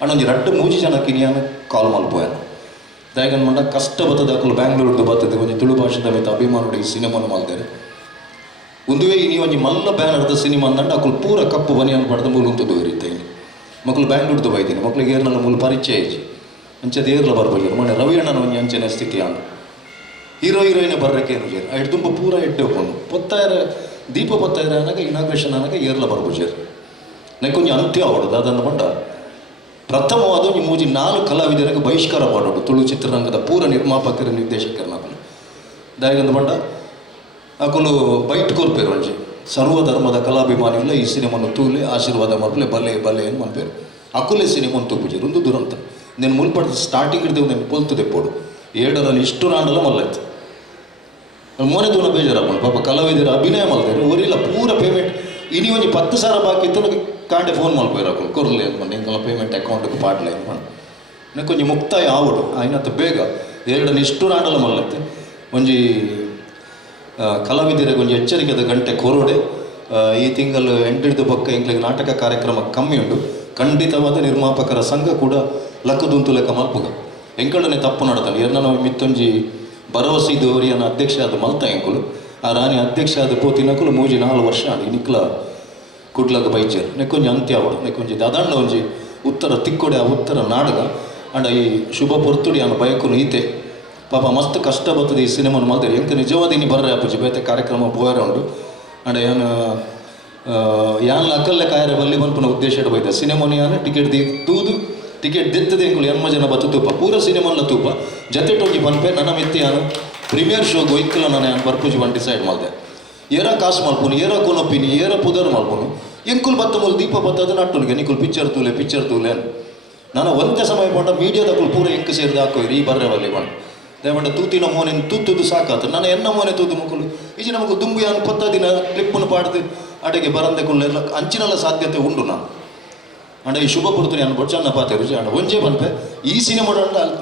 ಅಣ್ಣೊಂದು 2-3 ಜನಕ್ಕೆ ನಾನು ಕಾಲ್ ಮಲ್ಪೋಯಾನು ದಾಯಗನ್ ಮಂಡ ಕಷ್ಟ ಬರ್ತದೆ ಅಕ್ಕಲು ಬ್ಯಾಂಗ್ಳೂರ್ದು ಬರ್ತದೆ ಒಂಜಿ ತುಳು ಭಾಷೆದ ಮಿತ ಅಭಿಮಾನುಡು ಈ ಸಿನಿಮಾನು ಮಲ್ದೇರೆ ಒಂದುವೇ ನೀವು ಒಂಜಿ ಮಲ್ಲ ಬ್ಯಾನರ್ದ ಸಿನಿಮಾ ಅಂದಂಡು ಅಕ್ಕಲು ಪೂರ ಕಪ್ಪು ಬನಿಯನ್ನು ಪಡೆದ ಮೂಲು ಉಂಟು ಇರುತ್ತೆ ಮಕ್ಕಳು ಬ್ಯಾಂಗ್ಳೂರ್ದು ಬೈತೀನಿ ಮಕ್ಳಿಗೆ ಏರ್ನಲ್ಲ ಮೂಲ ಪರಿಚಯ ಇಜ್ಜಿ ಅಂಚೆ ಏರ್ಲ ಬರ್ಬೋದು ಮೊನ್ನೆ ರವಿ ಅಣ್ಣನ ಒಂಜಿ ಅಂಚನೆ ಸ್ಥಿತಿ ಅಂದು ಹೀರೋಯಿನ್ ಬರ್ರಕ್ಕೆ ಏನು ಜೇರು ಐದು ತುಂಬ ಪೂರ ಎಡ್ಡೆ ಹೋಗ್ಕೊಂಡು ಪೊತ್ತಾಯರ ದೀಪ ಪೊತ್ತಾಯರ ಅನಾಗ ಇನಾಗ್ರೇಷನ್ ಅನಾಗ ಏರ್ಲ ಬರ್ಬೋಜೇರು ನೆಕ್ಕೊಂಜಿ ಅಂತ್ಯ ಆವಡದು ಅದನ್ನು ಬಂಡ ಪ್ರಥಮವಾದ ಒಂಜಿ 3-4 ಕಲಾವಿದರಿಗೆ ಬಹಿಷ್ಕಾರ ಮಾಡೋದು ತುಳು ಚಿತ್ರರಂಗದ ಪೂರ ನಿರ್ಮಾಪಕರ ನಿರ್ದೇಶಕರ ನಾವು ದಾಯಗಂದು ಬಂಡ ಅಕಲು ಬೈಟ್ ಕೋರ್ಪೇರು ಒಂಜಿ ಸರ್ವಧರ್ಮದ ಕಲಾಭಿಮಾನಿಲ್ಲ ಈ ಸಿನಿಮಾನು ತೂಲೆ ಆಶೀರ್ವಾದ ಮಲ್ಪಲೆ ಬಲೆ ಬಲೆ ಏನು ಮಲ್ಪೇರು ಅಕುಲೆ ಸಿನಿಮಾನು ತೂಪುಜೇರು ಒಂದು ದುರಂತ నేను ముల్పడి స్టార్టింగ్ ಹಿಡಿದು నేను పొలుతుంది ఎప్పుడు ఏడರಲ್ಲಿ ಇಷ್ಟು ರಾಂಡಲ್ಲ ಮಲ್ಲಾಯ್ತು ಮೋನೆ ತೂನ ಬೇಜಾರಪ್ಪ ಪಾಪ ಕಲಾವಿದರು ಅಭಿನಯ ಮಲ್ತಾರೆ ಊರಿಲ್ಲ ಪೂರ ಪೇಮೆಂಟ್ ಇನಿ ಒಂಜಿ 10,000 ಬಾಕಿ ಇತ್ತು ನನಗೆ ಕಾಂಡೆ ಫೋನ್ ಮಲ್ಪೇರು ಕೊರಲೆ ಅನ್ಕೊಂಡು ಎಂಕಲ್ಲ ಪೇಮೆಂಟ್ ಅಕೌಂಟ್ಗೆ ಪಾಡ್ಲೆ ಅನ್ಕೊಂಡು ನನಗೆ ಕೊಂಚ ಮುಕ್ತಾಯ ಆವಡು ಆಯ್ನತ್ತು ಬೇಗ ಎರಡನ್ನು ಇಷ್ಟು ರಾಂಡಲ್ಲ ಮಲ್ಲಾಯ್ತು ಒಂಜಿ ಕಲಾವಿದರಿಗೆ ಒಂಜಿ ಎಚ್ಚರಿಕೆದ ಗಂಟೆ ಕೊರೋಡೆ ಈ ತಿಂಗಳು ಎಂಟಿಡ್ದು ಪಕ್ಕ ಎಂಕ್ಲಿಗೆ ನಾಟಕ ಕಾರ್ಯಕ್ರಮ ಕಮ್ಮಿ ಉಂಟು ಖಂಡಿತವಾದ ನಿರ್ಮಾಪಕರ ಸಂಘ ಕೂಡ ಲಕ್ಕದುಂತು ಲೆಕ್ಕ ಮಲ್ಪುಗ ಎಂಕಡನೆ ತಪ್ಪು ನಡತಾನೆ ಎರಡನ ಮಿತ್ತೊಂಜಿ ಭರವಸೆ ಇದ್ದವರಿಯನ್ನ ಅಧ್ಯಕ್ಷ ಆದ ಮಲ್ತ ಎಂಕುಲು ಆ ರಾಣಿ ಅಧ್ಯಕ್ಷ ಆದ ಪೋತಿನಕುಲು 3-4 ವರ್ಷ ಆಡಿ ನಿಕ್ಲ ಕುಡ್ಲಗ ಬೈಚೇರು ನೆಕ್ಕೊಂಜಿ ಅಂತ್ಯ ಅವಡು ನೆಕ್ಕೊಂಜಿ ದಾದಾಂಡ ಒಂಜಿ ಉತ್ತರ ತಿಕ್ಕೊಡೆ ಆ ಉತ್ತರ ನಾಡಗ ಅಂಡ ಈ ಶುಭ ಪೊರ್ತುಡಿ ಅನ್ನೋ ಬಯಕುನು ಈತೆ ಪಾಪ ಮಸ್ತ್ ಕಷ್ಟ ಬರ್ತದೆ ಈ ಸಿನಿಮಾನು ಮಲ್ತಾರೆ ಎಂಕ ನಿಜವಾದ ಇನಿ ಬರ್ರೆ ಅಪ್ಪುಜಿ ಬೇತೆ ಕಾರ್ಯಕ್ರಮ ಬೋಯರ ಉಂಡು ಅಂಡ ಏನು ಯಾನ್ಲ ಅಕ್ಕಲ್ಲೇ ಕಾಯರ ಬಲ್ಲಿ ಮನ್ಪುನ ಉದ್ದೇಶ ಬೈತೆ ಸಿನಿಮಾನು ಯಾನು ಟಿಕೆಟ್ ತೂದು ಟಿಕೆಟ್ ದಿತ್ತದೆ ಎಂಕುಲು 8 ಜನ ಬತ್ತು ತೂಪ ಪೂರ ಸಿನಿಮಾನ್ಲ ತೂಪ ಜತೆ ಟೋಗಿ ಪನ್ಪೆ ನನ್ನ ಮಿತ್ತಿ ಯಾನು ಪ್ರೀಮಿಯರ್ ಶೋಗು ಇಕ್ಕಲ ನಾನು ಯಾನು ಬರ್ಪುಜಿ ಬನ್ ಡಿಸೈಡ್ ಮಾಡಿದೆ ಏರ ಕಾಸು ಮಲ್ಪುನು ಏರ ಕೊನೊಪ್ಪಿನಿ ಏರ ಪುದರ್ ಮಲ್ಪುನು ಎಂಕುಲ್ ಬತ್ತ ಮೂಲ ದೀಪ ಬತ್ತದ ನಟ್ಟುನಿಗೆ ನಿಕುಲ್ ಪಿಕ್ಚರ್ ತೂಲೆ ನಾನು ಒಂದೇ ಸಮಯ ಬಂಡ ಮೀಡಿಯಾದಕ್ಕೂ ಪೂರ ಎಂಕು ಸೇರಿದ ಹಾಕೋರಿ ಈ ಬರ್ರೆ ಬಲ್ಲಿ ಬಂದು ದಯಮಾಡ ತೂತಿನ ಮೋನೆನ ತೂತುದು ಸಾಕಾತು ನಾನು ಎನ್ನ ಮೋನೆ ತೂದು ಮುಕ್ಕಲು ಈಜಿ ನಮಗೂ ದುಂಬು ಯಾನು 10 ದಿನ ಟ್ರಿಪ್ಪನ್ನು ಪಾಡ್ದು ಅಡೆಗೆ ಬರಂದೆ ಕುಳ್ಳೆಲ್ಲ ಅಂಚಿನಲ್ಲ ಸಾಧ್ಯತೆ ಉಂಡು ನಾನು ಅಂಡ ಈ ಶುಭ ಪುರ್ತುನಿ ಅನ್ಬೋದು ಚೆನ್ನ ಪಾತೆ ರುಚಿ ಅಂಡ ಒಂಜೇ ಬಂಪೆ ಈ ಸಿನಿಮಾ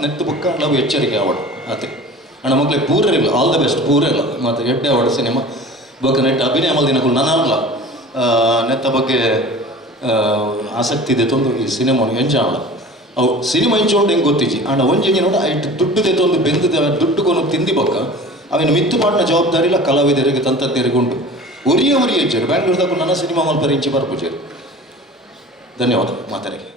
ನೆತ್ತು ಬುಕ್ಕ ನಾವು ಎಚ್ಚರಿಕೆ ಆವಡು ಆತೆ ಅಣ್ಣ ಮಕ್ಳಿಗೆ ಪೂರ ಇಲ್ಲ ಆಲ್ ದ ಬೆಸ್ಟ್ ಪೂರ ಇಲ್ಲ ಮತ್ತು ಎಡ್ಡೆ ಆವಡು ಸಿನಿಮಾ ಬಗ್ಗೆ ನೆಟ್ಟು ಅಭಿನಯ ಮಲ್ದಿನಗಳು ನಾನಲ್ಲ ನೆತ್ತ ಬಗ್ಗೆ ಆಸಕ್ತಿ ಇದೆ ತಂದು ಈ ಸಿನಿಮಾನು ಎಂಜಾಯ್ ಆವಡ ಅವು ಸಿನಿಮಾ ಎಂಚೋಂಡು ಹೆಂಗೆ ಗೊತ್ತಿಜ್ಜಿ ಅಣ್ಣ ಒಂಜಿ ನೋಡ ಐಟು ದುಡ್ಡು ತೆತ್ತೊಂದು ಬೆಂದಿದೆ ದುಡ್ಡು ಕೊನು ತಿಂದಿ ಬಕ್ಕ ಅವೇನು ಮಿತ್ತು ಪಾಡಿನ ಜವಾಬ್ದಾರಿ ಇಲ್ಲ ಕಲಾವಿದರಿಗೆ ತಂತ್ರಜ್ಞರಿಗೆ ಉಂಟು ಒರಿಯೇ ಇಜ್ಜರು ಬ್ಯಾಂಗ್ಳೂರ್ದಾಗ ನನ್ನ ಸಿನಿಮಾ ಮಲ್ಪರಿ ಇಂಚಿ ಬರ್ಪುಜರು ಧನ್ಯವಾದ ಮಾತರಿಗೆ